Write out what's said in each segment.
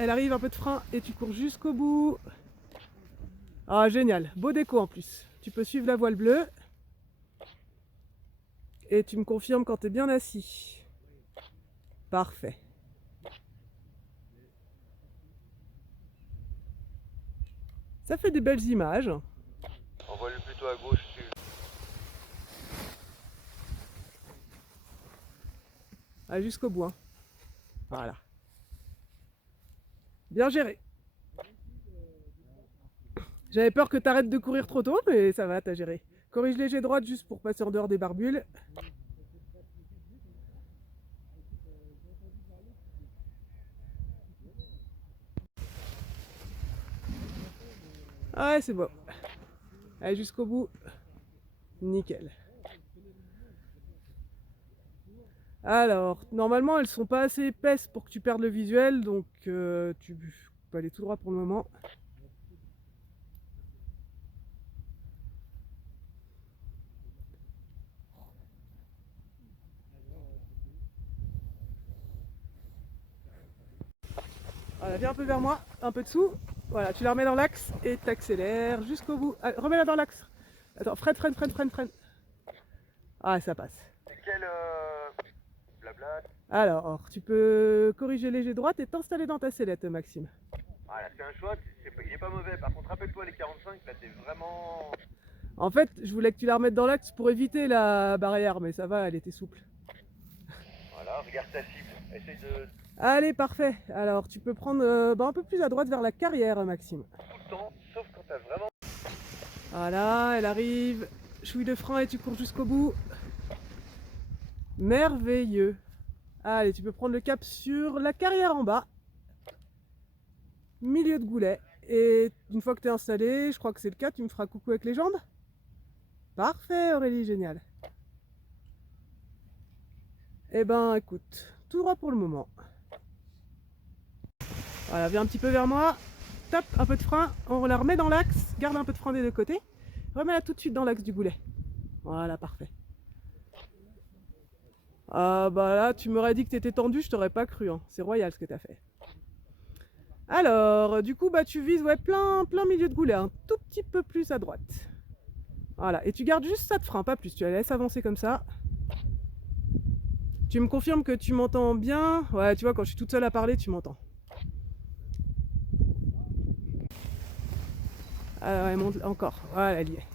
elle arrive, un peu de frein et tu cours jusqu'au bout. Ah génial, beau déco en plus. Tu peux suivre la voile bleue. Et tu me confirmes quand tu es bien assis. Parfait. Ça fait des belles images. Envoie-le plutôt à gauche. Ah, jusqu'au bout. Hein. Voilà. Bien géré. J'avais peur que tu arrêtes de courir trop tôt, mais ça va, t'as géré. Corrige léger droite juste pour passer en dehors des barbules. Ah ouais, c'est bon. Allez, jusqu'au bout. Nickel. Alors, normalement, elles sont pas assez épaisses pour que tu perdes le visuel, donc tu peux aller tout droit pour le moment. Voilà, viens un peu vers moi, un peu dessous. Voilà, tu la remets dans l'axe et t'accélères jusqu'au bout. Allez, remets-la dans l'axe. Attends, freine. Ah, ça passe. C'est quel blabla? Alors, tu peux corriger léger droite et t'installer dans ta sellette, Maxime. Voilà, c'est un choix, il est pas mauvais. Par contre, rappelle-toi les 45, là t'es vraiment... En fait, je voulais que tu la remettes dans l'axe pour éviter la barrière, mais ça va, elle était souple. Voilà, regarde ta cible. Essaye de... Allez, parfait. Alors, tu peux prendre un peu plus à droite vers la carrière, Maxime. Tout le temps, sauf quand t'as vraiment... Voilà, elle arrive. Chouille de frein et tu cours jusqu'au bout. Merveilleux. Allez, tu peux prendre le cap sur la carrière en bas. Milieu de goulet. Et une fois que tu es installé, je crois que c'est le cas, tu me feras coucou avec les jambes. Parfait Aurélie, génial. Eh ben écoute, tout droit pour le moment. Voilà, viens un petit peu vers moi. Top, un peu de frein, on la remet dans l'axe. Garde un peu de frein des deux côtés. Remets-la tout de suite dans l'axe du goulet. Voilà, parfait. Ah bah là, tu m'aurais dit que t'étais tendu, je t'aurais pas cru. Hein. C'est royal ce que t'as fait. Alors, du coup, bah tu vises plein milieu de goulet, un tout petit peu plus à droite. Voilà, et tu gardes juste ça de frein, pas plus. Tu la laisses avancer comme ça. Tu me confirmes que tu m'entends bien? Ouais, tu vois, quand je suis toute seule à parler, tu m'entends. Ah ouais, monte encore. Voilà, elle y est.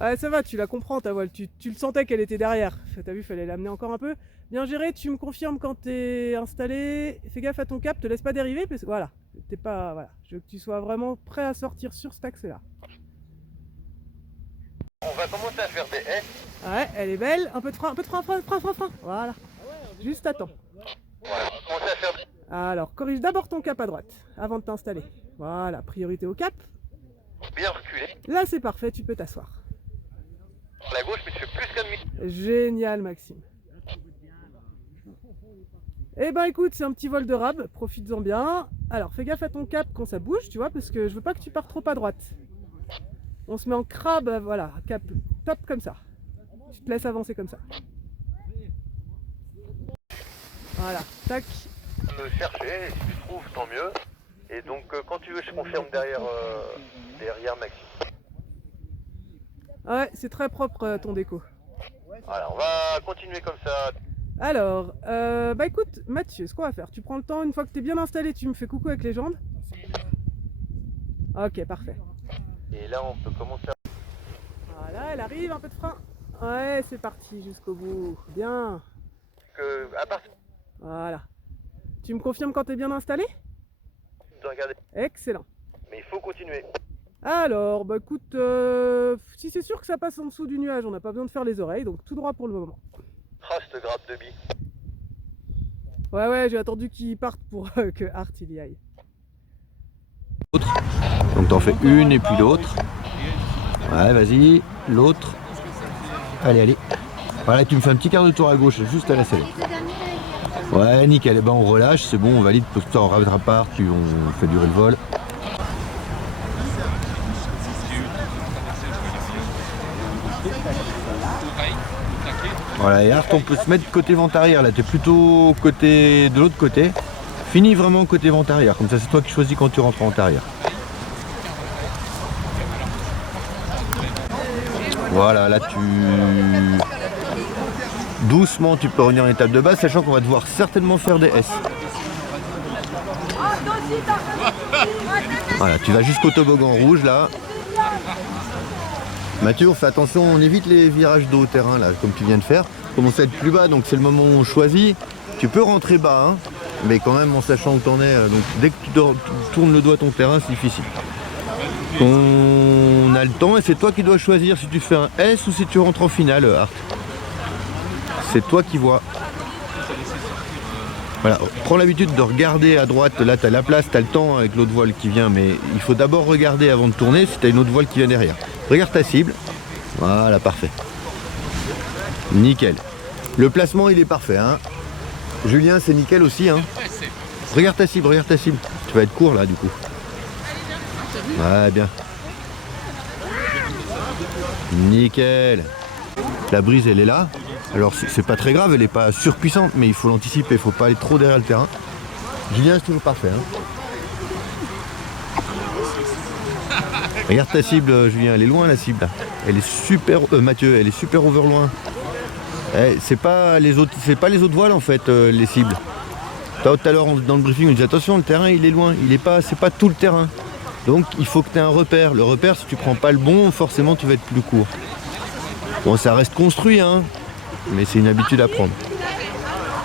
Ouais, ça va, tu la comprends ta voile. Tu le sentais qu'elle était derrière. T'as vu, fallait l'amener encore un peu. Bien géré, tu me confirmes quand t'es installé. Fais gaffe à ton cap, te laisse pas dériver. Parce que voilà, t'es pas. Voilà. Je veux que tu sois vraiment prêt à sortir sur cet axe-là. On va commencer à faire des haies. Ouais, elle est belle. Un peu de frein, frein. Voilà. Juste à temps. Voilà, on va commencer à faire des... Alors, corrige d'abord ton cap à droite avant de t'installer. Voilà, priorité au cap. Bien reculé. Là, c'est parfait, tu peux t'asseoir. La gauche, mais tu fais plus qu'un demi. Génial, Maxime. Eh ben écoute, c'est un petit vol de rab, profites-en bien. Alors, fais gaffe à ton cap quand ça bouge, tu vois, parce que je veux pas que tu pars trop à droite. On se met en crabe, voilà, cap top comme ça. Tu te laisses avancer comme ça. Voilà, tac. Me chercher, si tu trouves, tant mieux. Et donc, quand tu veux, je confirme derrière Maxime. Ouais, c'est très propre ton déco. Voilà, on va continuer comme ça. Alors, bah écoute, Mathieu, ce qu'on va faire, tu prends le temps, une fois que tu es bien installé, tu me fais coucou avec les jambes. Ok, parfait. Et là, on peut commencer à... Voilà, elle arrive, un peu de frein. Ouais, c'est parti, jusqu'au bout. Bien. À partir Voilà. Tu me confirmes quand tu es bien installé? de regarder. Excellent. Mais il faut continuer. Alors, bah écoute, si c'est sûr que ça passe en dessous du nuage, on n'a pas besoin de faire les oreilles, donc tout droit pour le moment. Ah, cette grappe de billes. Ouais, j'ai attendu qu'il parte pour que Art il y aille. Donc t'en fais une et puis l'autre. Ouais, vas-y, l'autre. Allez. Voilà, tu me fais un petit quart de tour à gauche, juste à la sellette. Ouais, nickel. Et ben on relâche, c'est bon, on valide, parce que on rattrape pas, puis on fait durer le vol. Voilà, et Art, on peut se mettre côté vente arrière. Là, tu es plutôt côté de l'autre côté. Finis vraiment côté vente arrière. Comme ça, c'est toi qui choisis quand tu rentres en vente arrière. Voilà, là, doucement, tu peux revenir en étape de base, sachant qu'on va devoir certainement faire des S. Voilà, tu vas jusqu'au toboggan rouge, là. Mathieu, on fait attention, on évite les virages de haut terrain, là, comme tu viens de faire. Commence à être plus bas, donc c'est le moment où on choisit. Tu peux rentrer bas, hein, mais quand même en sachant où t'en es. Donc dès que tu tournes le doigt à ton terrain, c'est difficile. On a le temps et c'est toi qui dois choisir si tu fais un S ou si tu rentres en finale, Art. C'est toi qui vois. Voilà, prends l'habitude de regarder à droite, là tu as la place, tu as le temps avec l'autre voile qui vient, mais il faut d'abord regarder avant de tourner si tu as une autre voile qui vient derrière. Regarde ta cible, voilà, parfait. Nickel. Le placement il est parfait, hein. Julien, c'est nickel aussi, hein. Regarde ta cible, regarde ta cible. Tu vas être court là du coup. Ouais, bien. Nickel. La brise elle est là. Alors c'est pas très grave, elle est pas surpuissante, mais il faut l'anticiper, il faut pas aller trop derrière le terrain. Julien, c'est toujours parfait, hein. Regarde ta cible, Julien, elle est loin la cible là. Elle est super. Mathieu, elle est super over loin. C'est pas les autres voiles en fait, les cibles. Tout à l'heure dans le briefing on disait attention, le terrain il est loin, c'est pas tout le terrain. Donc il faut que tu aies un repère. Le repère, si tu prends pas le bon, forcément tu vas être plus court. Bon, ça reste construit, hein, mais c'est une habitude à prendre.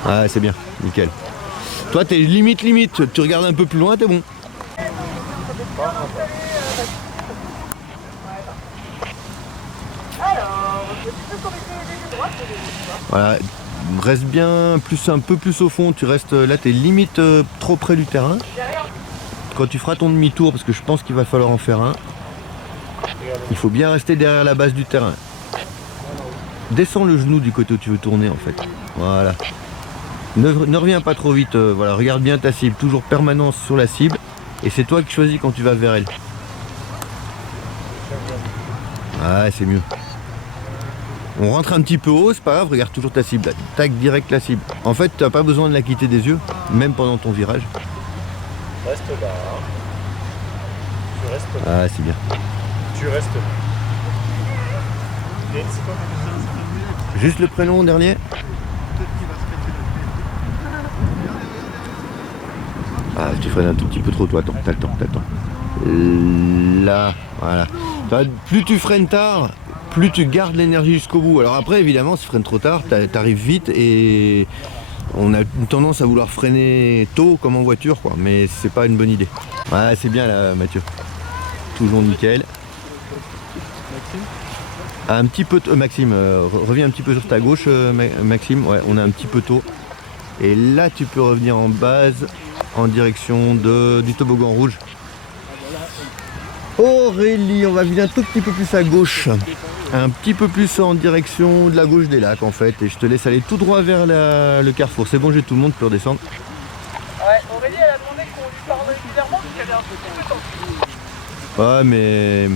Ah, c'est bien, nickel. Toi, t'es limite, tu regardes un peu plus loin, t'es bon. Voilà, reste bien un peu plus au fond, tu restes là, t'es limite trop près du terrain. Quand tu feras ton demi-tour, parce que je pense qu'il va falloir en faire un, il faut bien rester derrière la base du terrain. Descends le genou du côté où tu veux tourner en fait. Voilà. Ne reviens pas trop vite, voilà, regarde bien ta cible, toujours permanence sur la cible, et c'est toi qui choisis quand tu vas vers elle. Ah, c'est mieux. On rentre un petit peu haut, c'est pas grave, regarde toujours ta cible, là. Tac, direct la cible. En fait, tu n'as pas besoin de la quitter des yeux, même pendant ton virage. Reste là. Tu restes là. Ah, c'est bien. Tu restes là. Juste le prénom dernier. Ah, tu freines un tout petit peu trop, toi. Attends, t'as le temps. Là, voilà. Plus tu freines tard, plus tu gardes l'énergie jusqu'au bout. Alors après, évidemment, si tu freines trop tard, t'arrives vite et on a une tendance à vouloir freiner tôt comme en voiture, quoi. Mais c'est pas une bonne idée. Ouais, c'est bien là, Mathieu. Toujours nickel. Un petit peu Maxime, reviens un petit peu sur ta gauche, Maxime. Ouais, on a un petit peu tôt. Et là, tu peux revenir en base en direction du toboggan rouge. Aurélie, on va venir un tout petit peu plus à gauche. Un petit peu plus en direction de la gauche des lacs en fait. Et je te laisse aller tout droit vers le carrefour. C'est bon, j'ai tout le monde, tu peux redescendre. Ouais, Aurélie, elle a demandé qu'on lui parle régulièrement parce qu'elle est un peu compétente. Ouais, mais...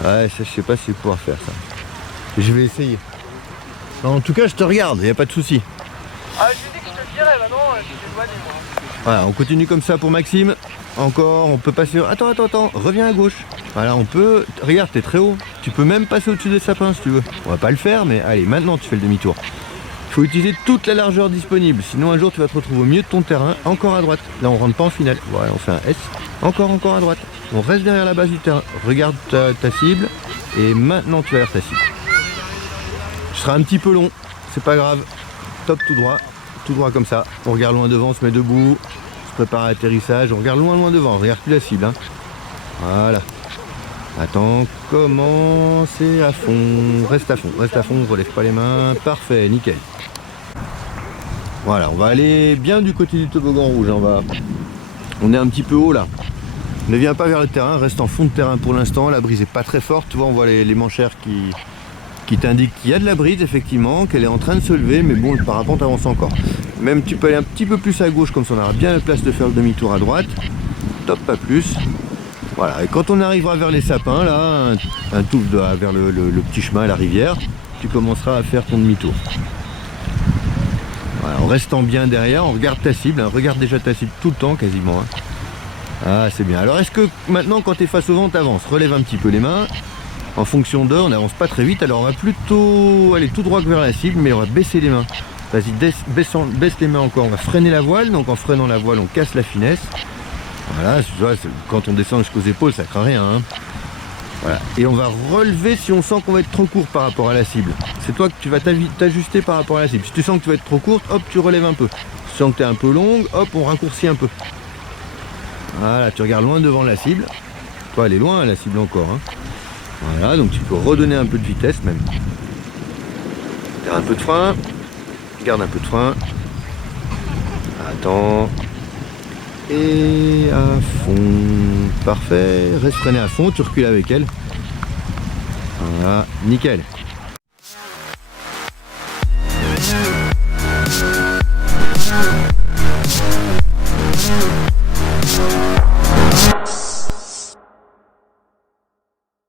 Ouais, ça, je sais pas si je vais pouvoir faire ça. Je vais essayer. En tout cas, je te regarde, y a pas de souci. Ah, je lui ai dit que je te le dirais, maintenant, je suis éloigné, moi. Voilà, on continue comme ça pour Maxime. Encore, on peut passer... Attends, reviens à gauche. Voilà, on peut... Regarde, t'es très haut. Tu peux même passer au-dessus des sapins si tu veux. On va pas le faire, mais allez, maintenant tu fais le demi-tour. Il faut utiliser toute la largeur disponible. Sinon, un jour, tu vas te retrouver au milieu de ton terrain, encore à droite. Là, on rentre pas en finale. Voilà, on fait un S. Encore à droite. On reste derrière la base du terrain. Regarde ta cible. Et maintenant, tu vas vers ta cible. Tu seras un petit peu long. C'est pas grave. Top, tout droit comme ça. On regarde loin devant, on se met debout. Prépare à l'atterrissage, on regarde loin devant, on regarde plus la cible, hein. Voilà. Attends, commencez à fond, reste à fond, relève pas les mains, parfait, nickel. Voilà, on va aller bien du côté du toboggan rouge, hein. On est un petit peu haut là. Ne viens pas vers le terrain, reste en fond de terrain pour l'instant, la brise est pas très forte, tu vois, on voit les manchères qui t'indiquent qu'il y a de la brise effectivement, qu'elle est en train de se lever, mais bon, le parapente avance encore. Même tu peux aller un petit peu plus à gauche, comme ça on aura bien la place de faire le demi-tour à droite. Top, pas plus. Voilà, et quand on arrivera vers les sapins, là, un touffe vers le petit chemin à la rivière, tu commenceras à faire ton demi-tour. Voilà, en restant bien derrière, on regarde ta cible, hein, regarde déjà ta cible tout le temps quasiment. Hein. Ah, c'est bien. Alors est-ce que maintenant quand tu es face au vent, tu avances, relève un petit peu les mains. En fonction d'eux, on n'avance pas très vite, alors on va plutôt aller tout droit vers la cible, mais on va baisser les mains. Vas-y, baisse les mains encore, on va freiner la voile, donc en freinant la voile, on casse la finesse. Voilà, tu vois, quand on descend jusqu'aux épaules, ça craint rien. Hein. Voilà. Et on va relever si on sent qu'on va être trop court par rapport à la cible. C'est toi que tu vas t'ajuster par rapport à la cible. Si tu sens que tu vas être trop courte, hop, tu relèves un peu. Si tu sens que tu es un peu longue, hop, on raccourcit un peu. Voilà, tu regardes loin devant la cible. Toi, elle est loin, la cible encore. Hein. Voilà, donc tu peux redonner un peu de vitesse même. Garde un peu de frein. Garde un peu de frein. Attends. Et à fond. Parfait. Reste freiné à fond, tu recules avec elle. Voilà, nickel.